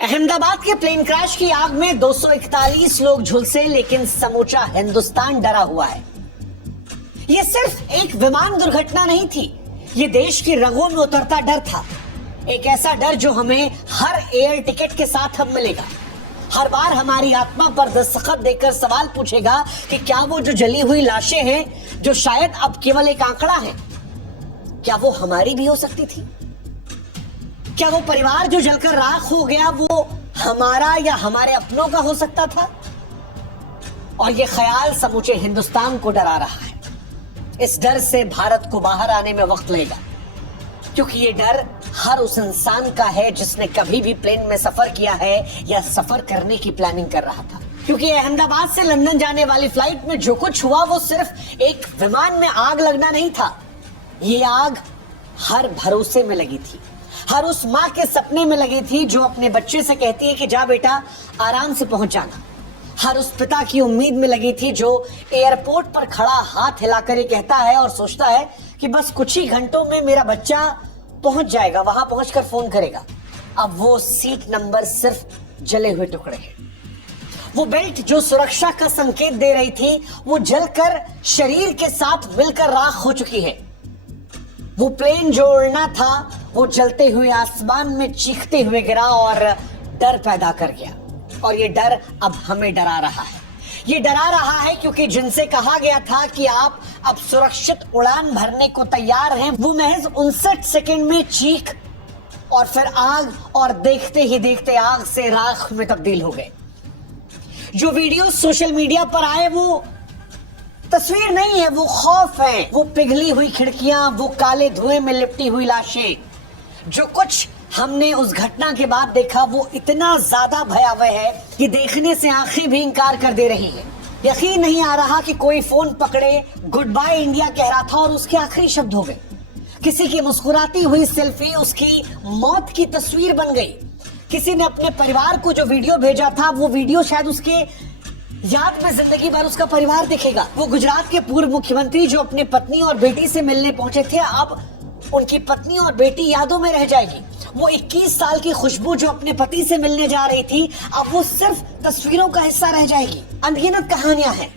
अहमदाबाद के plane crash की आग में 241 लोग झुलसे, लेकिन समूचा हिंदुस्तान डरा हुआ है। यह सिर्फ एक विमान दुर्घटना नहीं थी, ये देश की रगों में उतरता डर था। एक ऐसा डर जो हमें हर एयर टिकट के साथ अब मिलेगा। हर बार हमारी आत्मा पर दस्तखत देकर सवाल पूछेगा कि क्या वो जो जली हुई लाशें हैं, जो शायद अब केवल एक आंकड़ा है, क्या वो हमारी भी हो सकती थी? क्या वो परिवार जो जलकर राख हो गया वो हमारा या हमारे अपनों का हो सकता था? और ये ख्याल समूचे हिंदुस्तान को डरा रहा है। इस डर से भारत को बाहर आने में वक्त लगेगा, क्योंकि ये डर हर उस इंसान का है जिसने कभी भी प्लेन में सफर किया है या सफर करने की प्लानिंग कर रहा था। क्योंकि अहमदाबाद से लंदन जाने वाली फ्लाइट में जो कुछ हुआ वो सिर्फ एक विमान में आग लगना नहीं था। ये आग हर भरोसे में लगी थी, हर उस माँ के सपने में लगी थी जो अपने बच्चे से कहती है कि जा बेटा आराम से पहुंच जाना। हर उस पिता की उम्मीद में लगी थी जो एयरपोर्ट पर खड़ा हाथ हिलाकर ये कहता है और सोचता है कि बस कुछ ही घंटों में मेरा बच्चा पहुंच जाएगा, वहां पहुंचकर फोन करेगा। अब वो सीट नंबर सिर्फ जले हुए टुकड़े हैं। वो बेल्ट जो सुरक्षा का संकेत दे रही थी वो जलकर शरीर के साथ मिलकर राख हो चुकी है। वो प्लेन जो उड़ना था वो जलते हुए आसमान में चीखते हुए गिरा और डर पैदा कर गया। और ये डर अब हमें डरा रहा है। ये डरा रहा है क्योंकि जिनसे कहा गया था कि आप अब सुरक्षित उड़ान भरने को तैयार हैं, वो महज 59 सेकंड में चीख और फिर आग, और देखते ही देखते आग से राख में तब्दील हो गए। जो वीडियो सोशल मीडिया पर आए वो तस्वीर नहीं है, वो खौफ है। वो पिघली हुई खिड़कियां, वो काले धुएं में लिपटी हुई लाशें। जो कुछ हमने उस घटना के बाद देखा वो इतना ज्यादा भयावह है कि देखने से आंखें भी इंकार कर दे रही हैं। यकीन नहीं आ रहा कि कोई फोन पकड़े गुड बाय इंडिया कह रहा था और उसके आखिरी शब्द हो गए। किसी की मुस्कुराती हुई सेल्फी उसकी मौत की तस्वीर बन गई। किसी ने अपने परिवार को जो वीडियो भेजा था वो वीडियो शायद उसके याद में जिंदगी भर उसका परिवार दिखेगा। वो गुजरात के पूर्व मुख्यमंत्री जो अपने पत्नी और बेटी से मिलने पहुंचे थे, अब उनकी पत्नी और बेटी यादों में रह जाएगी। वो 21 साल की खुशबू जो अपने पति से मिलने जा रही थी, अब वो सिर्फ तस्वीरों का हिस्सा रह जाएगी। अनगिनत कहानियां हैं।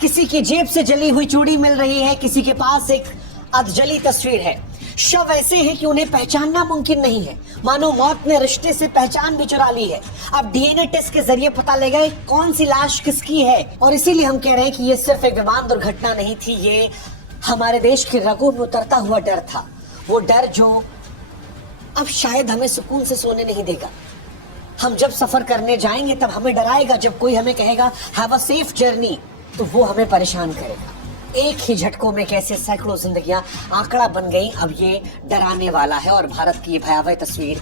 किसी की जेब से जली हुई चूड़ी मिल रही है, किसी के पास एक अधजली तस्वीर है। शव ऐसे हैं कि उन्हें पहचानना मुमकिन नहीं है, मानो मौत ने रिश्ते से पहचान भी चुरा ली है। अब डीएनए टेस्ट के जरिए पता लगा कौन सी लाश किसकी है। और इसीलिए हम कह रहे हैं कि ये सिर्फ एक विमान दुर्घटना नहीं थी, ये हमारे देश की रगों में उतरता हुआ डर था। वो डर जो अब शायद हमें सुकून से सोने नहीं देगा। हम जब सफर करने जाएंगे तब हमें डराएगा। जब कोई हमें कहेगा हैव अ सेफ जर्नी, तो वो हमें परेशान करेगा। एक ही झटकों में कैसे सैकड़ों जिंदगियां आंकड़ा बन गई, अब ये डराने वाला है। और भारत की ये भयावह तस्वीर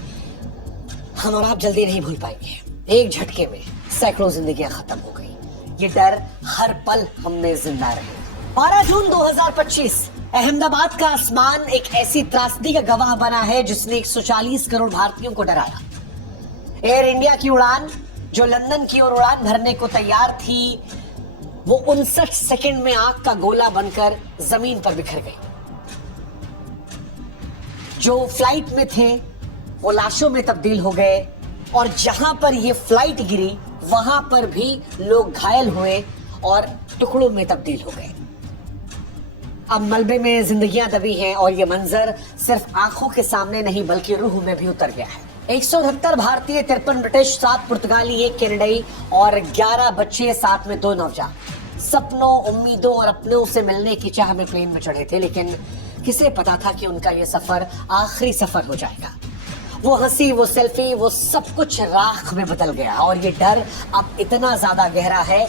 हम और आप जल्दी नहीं भूल पाएंगे। एक झटके में सैकड़ों जिंदगियां खत्म हो गई। ये डर हर पल हम में जिंदा रहे। 12 जून 2025 अहमदाबाद का आसमान एक ऐसी त्रासदी का गवाह बना है जिसने 140 करोड़ भारतीयों को डराया। एयर इंडिया की उड़ान जो लंदन की ओर उड़ान भरने को तैयार थी, वो 59 सेकंड में आग का गोला बनकर जमीन पर बिखर गई। जो फ्लाइट में थे वो लाशों में तब्दील हो गए, और जहां पर ये फ्लाइट गिरी वहां पर भी लोग घायल हुए और टुकड़ों में तब्दील हो गए। अब मलबे में जिंदगियां दबी हैं और ये मंजर सिर्फ आंखों के सामने नहीं बल्कि रूह में भी उतर गया है। 178 भारतीय, 53 ब्रिटिश, 7 पुर्तगाली, 1 कनाडाई और 11 बच्चे, साथ में 2 नौजवान सपनों, उम्मीदों और अपनों से मिलने की चाह में प्लेन में चढ़े थे। लेकिन किसे पता था कि उनका ये सफर आखिरी सफर हो जाएगा। वो हंसी, वो सेल्फी, वो सब कुछ राख में बदल गया। और ये डर अब इतना ज्यादा गहरा है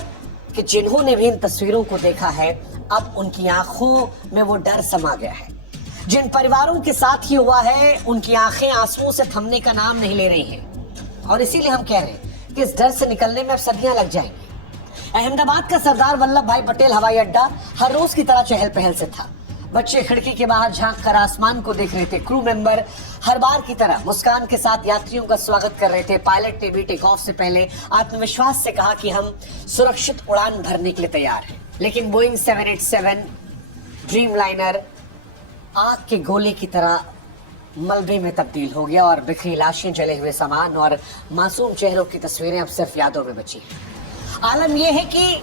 कि जिन्होंने भी इन तस्वीरों को देखा है, अब उनकी आंखों में वो डर समा गया है। जिन परिवारों के साथ ये हुआ है उनकी आंखें आंसुओं से थमने का नाम नहीं ले रही हैं। और इसीलिए हम कह रहे हैं कि इस डर से निकलने में अब सदियां लग जाएंगी। अहमदाबाद का सरदार वल्लभ भाई पटेल हवाई अड्डा हर रोज की तरह चहल पहल से था। बच्चे खिड़की के बाहर झांक कर आसमान को देख रहे थे। क्रू मेंबर हर बार की तरह मुस्कान के साथ यात्रियों का स्वागत कर रहे थे। पायलट ने भी टेक ऑफ से पहले आत्मविश्वास से कहा कि हम सुरक्षित उड़ान भरने के लिए तैयार हैं। लेकिन बोइंग 787 ड्रीमलाइनर आग के गोले की तरह मलबे में तब्दील हो गया और बिखरी लाशें, जले हुए सामान और मासूम चेहरों की तस्वीरें अब सिर्फ यादों में बची हैं। आलम यह है कि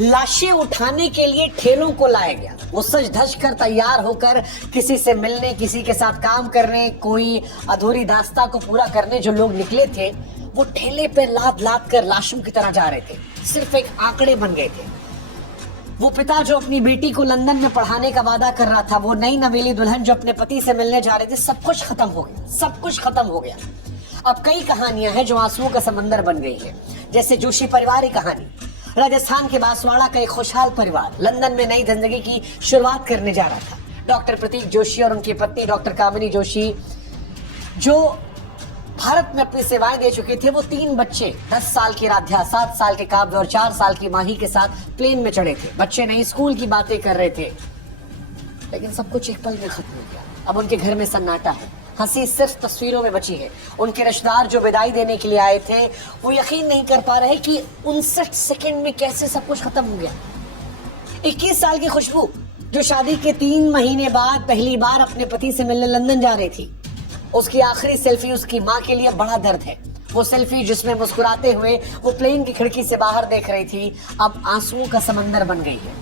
लाशें उठाने के लिए ठेलों को लाया गया। वो सज धज कर तैयार होकर किसी से मिलने, किसी के साथ काम करने, कोई अधूरी दास्ता को पूरा करने जो लोग निकले थे, वो ठेले पे लाद लाद कर लाशों की तरह जा रहे थे। सिर्फ एक आंकड़े बन गए थे। वो पिता जो अपनी बेटी को लंदन में पढ़ाने का वादा कर रहा था, वो नई नवेली दुल्हन जो अपने पति से मिलने जा रहे थे, सब कुछ खत्म हो गया, सब कुछ खत्म हो गया। अब कई कहानियां हैं जो आंसुओं का समंदर बन गई है, जैसे जोशी परिवार की कहानी। राजस्थान के बांसवाड़ा का एक खुशहाल परिवार लंदन में नई जिंदगी की शुरुआत करने जा रहा था। डॉक्टर प्रतीक जोशी और उनकी पत्नी डॉक्टर कामिनी जोशी जो भारत में अपनी सेवाएं दे चुके थे, वो 3 बच्चे, 10 साल की राध्या, 7 साल के काव्य और 4 साल की माही के साथ प्लेन में चढ़े थे। बच्चे नई स्कूल की बातें कर रहे थे, लेकिन सब कुछ एक पल में खत्म हो गया। अब उनके घर में सन्नाटा है, हंसी सिर्फ तस्वीरों में बची है। उनके रिश्तेदार जो विदाई देने के लिए आए थे, वो यकीन नहीं कर पा रहे कि 59 सेकंड में कैसे सब कुछ खत्म हो गया। 21 साल की खुशबू जो शादी के 3 महीने बाद पहली बार अपने पति से मिलने लंदन जा रही थी, उसकी आखिरी सेल्फी उसकी माँ के लिए बड़ा दर्द है। वो सेल्फी जिसमें मुस्कुराते हुए वो प्लेन की खिड़की से बाहर देख रही थी, अब आंसुओं का समंदर बन गई है।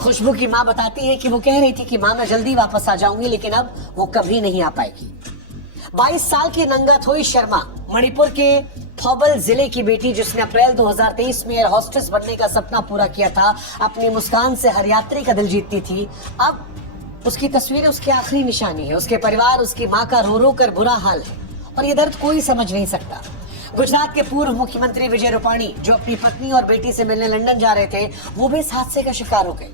खुशबू की माँ बताती है कि वो कह रही थी कि माँ मैं जल्दी वापस आ जाऊंगी, लेकिन अब वो कभी नहीं आ पाएगी। 22 साल की नंगाथोई शर्मा मणिपुर के थौबल जिले की बेटी, जिसने अप्रैल 2023 में एयर होस्टेस बनने का सपना पूरा किया था, अपनी मुस्कान से हर यात्री का दिल जीतती थी। अब उसकी तस्वीरें उसकी आखिरी निशानी है। उसके परिवार, उसकी माँ का रो रो कर बुरा हाल है और ये दर्द कोई समझ नहीं सकता। गुजरात के पूर्व मुख्यमंत्री विजय रूपाणी जो अपनी पत्नी और बेटी से मिलने लंदन जा रहे थे, वो भी इस हादसे का शिकार हो गए।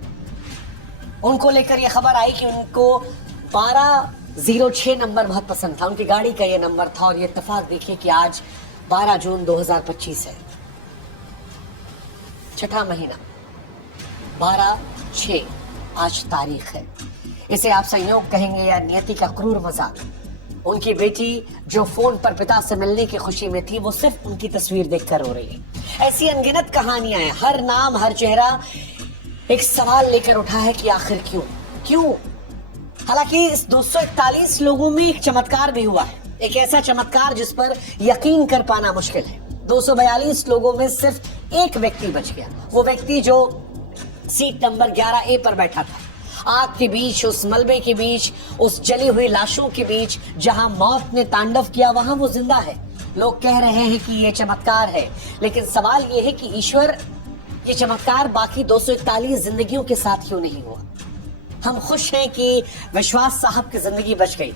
उनको लेकर यह खबर आई कि उनको 1206 नंबर बहुत पसंद था, उनकी गाड़ी का ये नंबर था। और ये इत्तेफाक देखिए कि आज 12 जून 2025 है, छठा महीना, 12/6 आज तारीख है। इसे आप संयोग कहेंगे या नियति का क्रूर मजाक। उनकी बेटी जो फोन पर पिता से मिलने की खुशी में थी, वो सिर्फ उनकी तस्वीर देखकर रो रही है। ऐसी अनगिनत कहानियां हैं, हर नाम, हर चेहरा एक सवाल लेकर उठा है कि आखिर क्यों। हालांकि इस 241 लोगों में एक चमत्कार भी हुआ है, एक ऐसा चमत्कार जिस पर यकीन कर पाना मुश्किल है। 242 लोगों में सिर्फ एक व्यक्ति बच गया, वो व्यक्ति जो सीट नंबर 11A पर बैठा था। आग के बीच, उस मलबे के बीच, उस जली हुई लाशों के बीच जहां मौत ने तांडव किया, वहां वो जिंदा है। लोग कह रहे हैं कि ये चमत्कार है, लेकिन सवाल ये है कि ईश्वर, ये चमत्कार बाकी 241 जिंदगियों के साथ क्यों नहीं हुआ। हम खुश हैं कि विश्वास साहब की जिंदगी बच गई,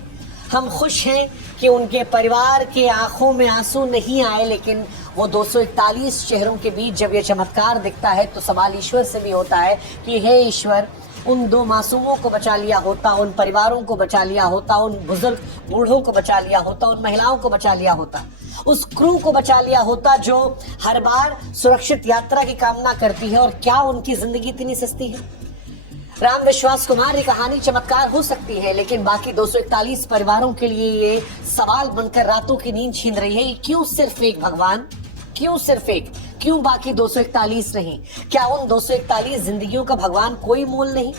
हम खुश हैं कि उनके परिवार के आंखों में आंसू नहीं आए, लेकिन वो 241 चेहरों के बीच जब ये चमत्कार दिखता है तो सवाल ईश्वर से भी होता है कि हे ईश्वर, उन 2 मासूमों को बचा लिया होता, उन परिवारों को बचा लिया होता, उन बुजुर्ग बूढ़ों को बचा लिया होता, उन महिलाओं को बचा लिया होता, उस क्रू को बचा लिया होता जो हर बार सुरक्षित यात्रा की कामना करती है। और क्या उनकी जिंदगी इतनी सस्ती है? राम विश्वास कुमार की कहानी चमत्कार हो सकती है, लेकिन बाकी 241 परिवारों के लिए ये सवाल बनकर रातों की नींद छीन रही है। क्यों सिर्फ एक भगवान, क्यों सिर्फ एक, क्यों बाकी 241 नहीं? क्या उन 241 जिंदगियों का भगवान कोई मोल नहीं?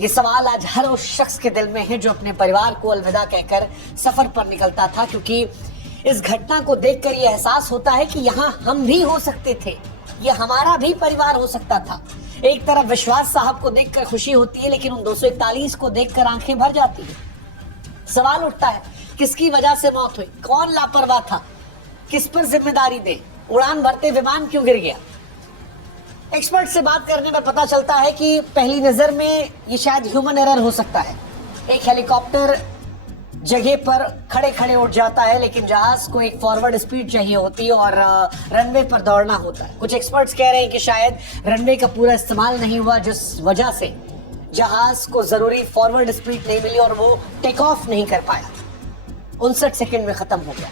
ये सवाल आज हर उस शख्स के दिल में है जो अपने परिवार को अलविदा कहकर सफर पर निकलता था, क्योंकि इस घटना को देखकर ये एहसास होता है कि यहाँ हम भी हो सकते थे, ये हमारा भी परिवार हो सकता था। एक तरफ विश्वास साहब को देखकर खुशी होती है, लेकिन उन 241 को देखकर आंखें भर जाती है। सवाल उठता है, किसकी वजह से मौत हुई? कौन लापरवाह था? किस पर जिम्मेदारी दे? उड़ान भरते विमान क्यों गिर गया? एक्सपर्ट से बात करने में पता चलता है कि पहली नजर में ये शायद ह्यूमन एरर हो सकता है। एक हेलीकॉप्टर जगह पर खड़े खड़े उड़ जाता है, लेकिन जहाज को एक फॉरवर्ड स्पीड चाहिए होती है और रनवे पर दौड़ना होता है। कुछ एक्सपर्ट्स कह रहे हैं कि शायद रनवे का पूरा इस्तेमाल नहीं हुआ, जिस वजह से जहाज को जरूरी फॉरवर्ड स्पीड नहीं मिली और वो टेक ऑफ नहीं कर पाया। 59 सेकंड में खत्म हो गया।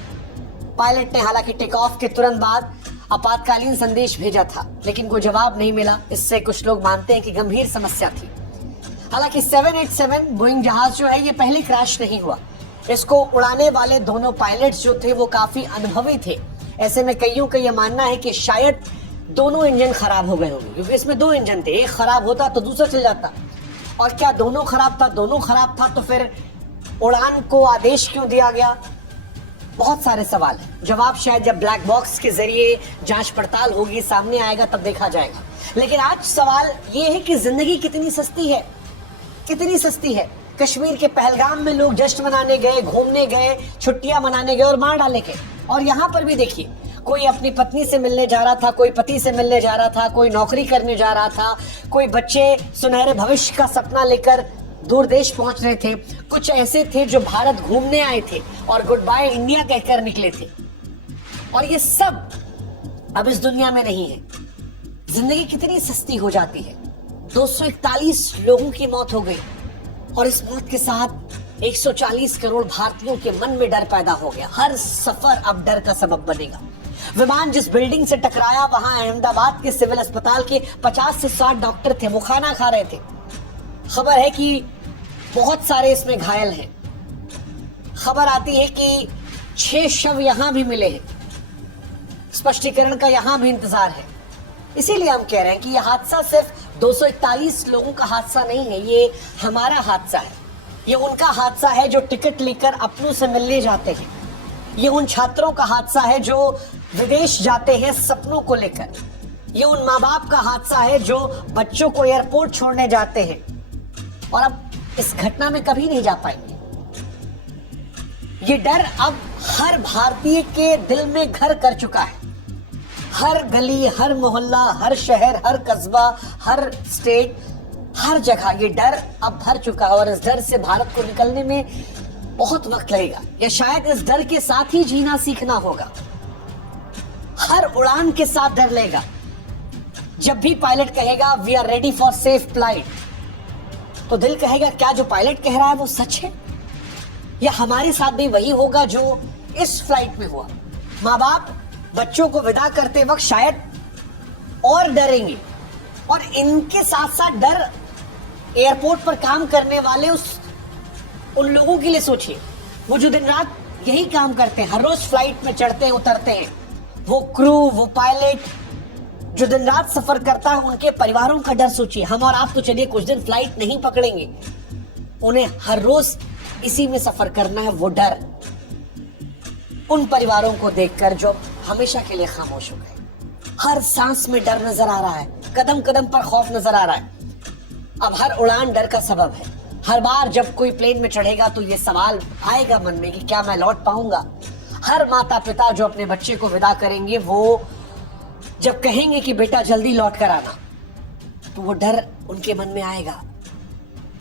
पायलट ने हालांकि टेक ऑफ के तुरंत बाद आपातकालीन संदेश भेजा था, लेकिन कोई जवाब नहीं मिला। इससे कुछ लोग मानते हैं कि गंभीर समस्या थी। हालांकि 787 बोइंग जहाज जो है ये पहले क्रैश नहीं हुआ। इसको उड़ाने वाले दोनों पायलट्स जो थे वो काफी अनुभवी थे। ऐसे में कईयों का यह मानना है कि शायद दोनों इंजन खराब हो गए होंगे, क्योंकि इसमें 2 इंजन थे, एक खराब होता तो दूसरा चल जाता। और क्या दोनों खराब था? दोनों खराब था तो फिर उड़ान को आदेश क्यों दिया गया? बहुत सारे सवाल हैं। जवाब शायद जब ब्लैक बॉक्स के जरिए जांच पड़ताल होगी, सामने आएगा, तब देखा जाएगा। लेकिन आज सवाल ये है कि जिंदगी कितनी सस्ती है, कितनी सस्ती है। कश्मीर के पहलगाम में लोग जश्न मनाने गए, घूमने गए, छुट्टियां मनाने गए और मार डाले गए। और यहाँ पर भी देखिए, कोई अपनी पत्नी से मिलने जा रहा था, कोई पति से मिलने जा रहा था, कोई नौकरी करने जा रहा था, कोई बच्चे सुनहरे भविष्य का सपना लेकर दूर देश पहुंच रहे थे, कुछ ऐसे थे जो भारत घूमने आए थे और गुड बाय इंडिया कहकर निकले थे। और ये सब अब इस दुनिया में नहीं है। जिंदगी कितनी सस्ती हो जाती है। 241 लोगों की मौत हो गई और इस मौत के साथ 140 करोड़ भारतीयों के मन में डर पैदा हो गया। हर सफर अब डर का सबब बनेगा। विमान जिस बिल्डिंग से टकराया, वहां अहमदाबाद के सिविल अस्पताल के 50 से 60 डॉक्टर थे, वो खाना खा रहे थे। खबर है कि बहुत सारे इसमें घायल हैं। खबर आती है कि 6 शव यहां भी मिले हैं। स्पष्टीकरण का यहां भी इंतजार है। इसीलिए हम कह रहे हैं कि यह हादसा सिर्फ 241 लोगों का हादसा नहीं है, ये हमारा हादसा है। ये उनका हादसा है जो टिकट लेकर अपनों से मिलने जाते हैं। ये उन छात्रों का हादसा है जो विदेश जाते हैं सपनों को लेकर। ये उन माँ बाप का हादसा है जो बच्चों को एयरपोर्ट छोड़ने जाते हैं और अब इस घटना में कभी नहीं जा पाएंगे। ये डर अब हर भारतीय के दिल में घर कर चुका है। हर गली, हर मोहल्ला, हर शहर, हर कस्बा, हर स्टेट, हर जगह ये डर अब भर चुका है और इस डर से भारत को निकलने में बहुत वक्त लगेगा, या शायद इस डर के साथ ही जीना सीखना होगा। हर उड़ान के साथ डर लेगा। जब भी पायलट कहेगा we are ready for safe flight, तो दिल कहेगा क्या जो पायलट कह रहा है वो सच है? या हमारे साथ भी वही होगा जो इस फ्लाइट में हुआ? माँ बाप बच्चों को विदा करते वक्त शायद और डरेंगे, और इनके साथ साथ डर एयरपोर्ट पर काम करने वाले उन लोगों के लिए सोचिए, वो जो दिन रात यही काम करते हैं, हर रोज फ्लाइट में चढ़ते हैं, उतरते हैं। वो क्रू, वो पायलट जो दिन रात सफर करता है, उनके परिवारों का डर सोचिए। हम और आप तो चलिए कुछ दिन फ्लाइट नहीं पकड़ेंगे, उन्हें हर रोज इसी में सफर करना है। वो डर उन परिवारों को देखकर जो हमेशा के लिए खामोश हो गए। हर सांस में डर नजर आ रहा है, कदम कदम पर खौफ नजर आ रहा है। अब हर उड़ान डर का सबब है। हर बार जब कोई प्लेन में चढ़ेगा तो ये सवाल आएगा मन में कि क्या मैं लौट पाऊंगा? हर माता पिता जो अपने बच्चे को विदा करेंगे, वो जब कहेंगे कि बेटा जल्दी लौट कर आना, तो वो डर उनके मन में आएगा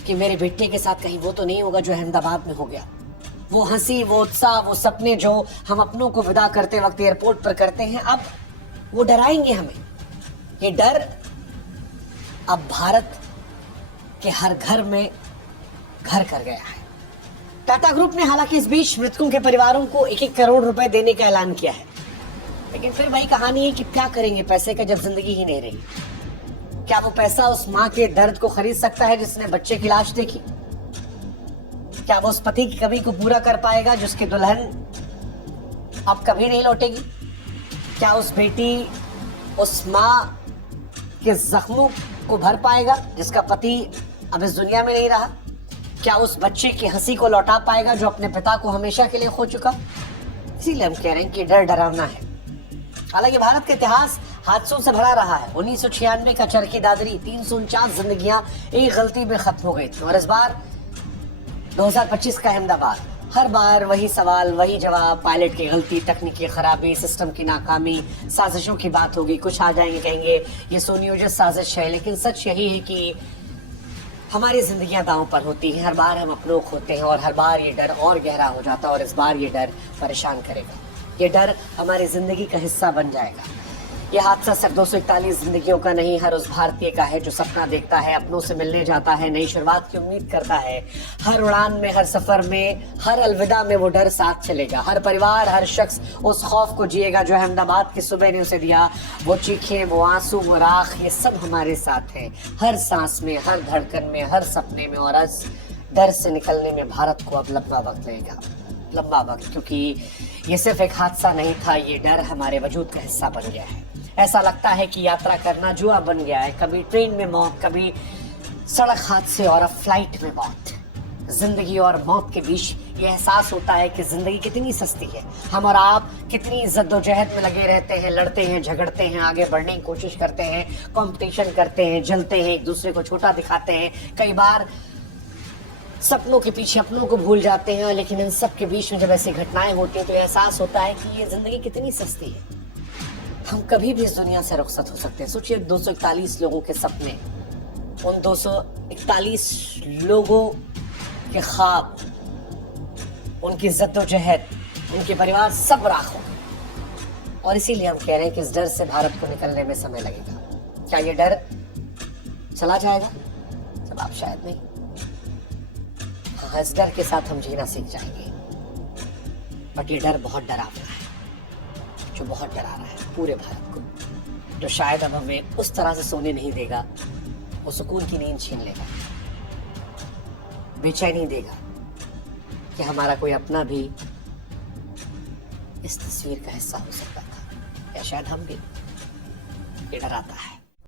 कि मेरे बेटे के साथ कहीं वो तो नहीं होगा जो अहमदाबाद में हो गया। वो हंसी, वो उत्साह, वो सपने जो हम अपनों को विदा करते वक्त एयरपोर्ट पर करते हैं, अब वो डराएंगे हमें। ये डर अब भारत के हर घर में घर कर गया है। टाटा ग्रुप ने हालांकि इस बीच मृतकों के परिवारों को 1-1 करोड़ रुपए देने का ऐलान किया है, लेकिन फिर वही कहानी है कि क्या करेंगे पैसे का जब जिंदगी ही नहीं रही। क्या वो पैसा उस माँ के दर्द को खरीद सकता है जिसने बच्चे की लाश देखी? क्या वो उस पति की कमी को पूरा कर पाएगा जिसकी दुल्हन अब कभी नहीं लौटेगी? क्या उस बेटी, उस माँ के जख्मों को भर पाएगा जिसका पति अब इस दुनिया में नहीं रहा? क्या उस बच्चे की हंसी को लौटा पाएगा जो अपने पिता को हमेशा के लिए खो चुका? इसीलिए हम कह रहे हैं कि डर डरावना है। हालांकि भारत का इतिहास हादसों से भरा रहा है। 1996 का चरखी दादरी, 349 जिंदगियां एक गलती में खत्म हो गई थी, और इस बार 2025 का अहमदाबाद। हर बार वही सवाल, वही जवाब, पायलट की गलती, तकनीकी खराबी, सिस्टम की नाकामी, साजिशों की बात होगी। कुछ आ जाएंगे कहेंगे ये सुनियोजित साजिश है, लेकिन सच यही है कि हमारी जिंदगियां दांव पर होती हैं। हर बार हम अपनों होते हैं और हर बार ये डर और गहरा हो जाता है, और इस बार ये डर परेशान करेगा। ये डर हमारी जिंदगी का हिस्सा बन जाएगा। ये हादसा सिर्फ 241 जिंदगियों का नहीं, हर उस भारतीय का है जो सपना देखता है, अपनों से मिलने जाता है, नई शुरुआत की उम्मीद करता है। हर उड़ान में, हर सफर में, हर अलविदा में वो डर साथ चलेगा। हर परिवार, हर शख्स उस खौफ को जिएगा जो अहमदाबाद की सुबह ने उसे दिया। वो चीखें, वो आंसू, वो राख, ये सब हमारे साथ है। हर सांस में, हर धड़कन में, हर सपने में, और इस डर से निकलने में भारत को अब लंबा वक्त लगेगा, लंबा वक्त, क्योंकि ये सिर्फ एक हादसा नहीं था, ये डर हमारे वजूद का हिस्सा बन गया है। ऐसा लगता है कि यात्रा करना जुआ बन गया है। कभी ट्रेन में मौत, कभी सड़क हादसे, और अब फ्लाइट में मौत। जिंदगी और मौत के बीच ये एहसास होता है कि जिंदगी कितनी सस्ती है। हम और आप कितनी जद्दोजहद में लगे रहते हैं, लड़ते हैं, झगड़ते हैं, आगे बढ़ने की कोशिश करते हैं, कंपटीशन करते हैं, जलते हैं, एक दूसरे को छोटा दिखाते हैं, कई बार सपनों के पीछे अपनों को भूल जाते हैं। लेकिन इन सब के बीच में जब ऐसी घटनाएं होती हैं तो एहसास होता है कि ये जिंदगी कितनी सस्ती है। हम कभी भी इस दुनिया से रुखसत हो सकते हैं। सोचिए 241 लोगों के सपने, उन 241 लोगों के ख्वाब, उनकी जद्दोजहद, उनके परिवार सब राख हो गए। और इसीलिए हम कह रहे हैं कि इस डर से भारत को निकलने में समय लगेगा। क्या ये डर चला जाएगा? जवाब शायद नहीं। हाँ, इस डर के साथ हम जीना सीख जाएंगे। बट ये डर बहुत डरावना है, जो बहुत डरा रहा है पूरे भारत को, जो शायद अब हमें उस तरह से सोने नहीं देगा, वो सुकून की नींद छीन लेगा, बेचैनी देगा कि हमारा कोई अपना भी इस तस्वीर का हिस्सा हो सकता था, या शायद हम भी। ये डराता है।